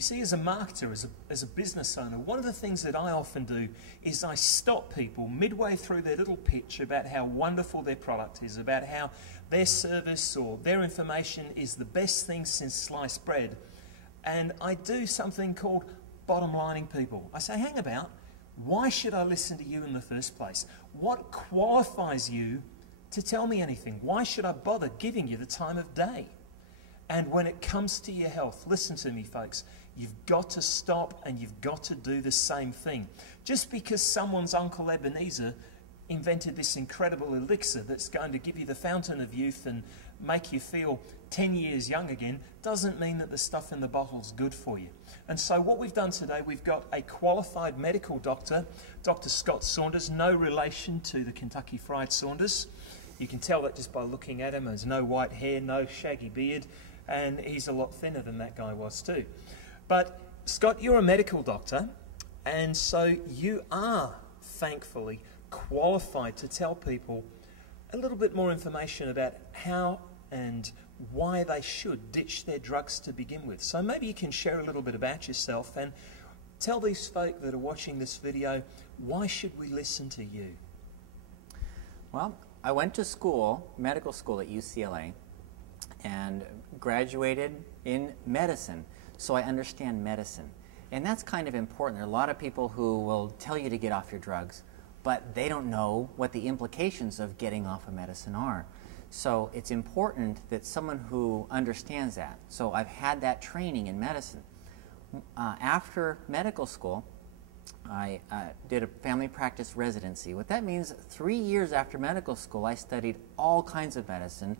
You see, as a marketer, as a business owner, one of the things that I often do is I stop people midway through their little pitch about how wonderful their product is, about how their service or their information is the best thing since sliced bread. And I do something called bottom lining people. I say, hang about, why should I listen to you in the first place? What qualifies you to tell me anything? Why should I bother giving you the time of day? And when it comes to your health, listen to me, folks, you've got to stop and you've got to do the same thing. Just because someone's Uncle Ebenezer invented this incredible elixir that's going to give you the fountain of youth and make you feel 10 years young again, doesn't mean that the stuff in the bottle's good for you. And so what we've done today, we've got a qualified medical doctor, Dr. Scott Saunders, no relation to the Kentucky Fried Saunders. You can tell that just by looking at him. There's no white hair, no shaggy beard, and he's a lot thinner than that guy was too. But Scott, you're a medical doctor, and so you are, thankfully, qualified to tell people a little bit more information about how and why they should ditch their drugs to begin with. So maybe you can share a little bit about yourself and tell these folk that are watching this video, why should we listen to you? Well, I went to school, medical school at UCLA, and graduated in medicine, so I understand medicine. And that's kind of important. There are a lot of people who will tell you to get off your drugs, but they don't know what the implications of getting off of medicine are. So it's important that someone who understands that. So I've had that training in medicine. After medical school, I did a family practice residency. What that means, 3 years after medical school, I studied all kinds of medicine,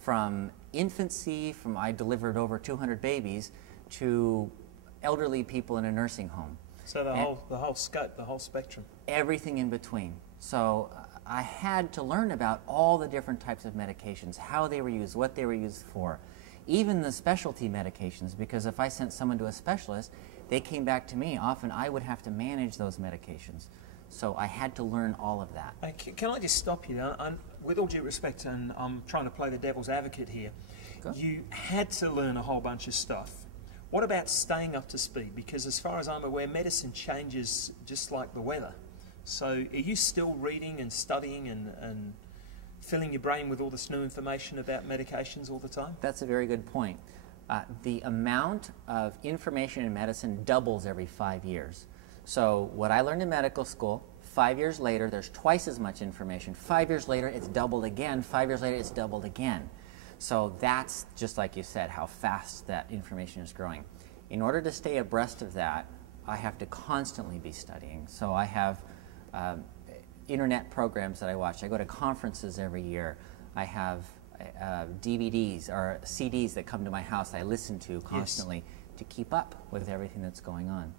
from infancy, I delivered over 200 babies, to elderly people in a nursing home. So the whole scope, the whole spectrum. Everything in between. So I had to learn about all the different types of medications, how they were used, what they were used for, even the specialty medications, because if I sent someone to a specialist, they came back to me. Often I would have to manage those medications. So I had to learn all of that. Can I just stop you there? With all due respect, and I'm trying to play the devil's advocate here, you had to learn a whole bunch of stuff. What about staying up to speed? Because as far as I'm aware, medicine changes just like the weather. So are you still reading and studying and filling your brain with all this new information about medications all the time? That's a very good point. The amount of information in medicine doubles every 5 years. So what I learned in medical school, 5 years later, there's twice as much information. 5 years later, it's doubled again. 5 years later, it's doubled again. So that's, just like you said, how fast that information is growing. In order to stay abreast of that, I have to constantly be studying. So I have internet programs that I watch. I go to conferences every year. I have DVDs or CDs that come to my house I listen to constantly to keep up with everything that's going on.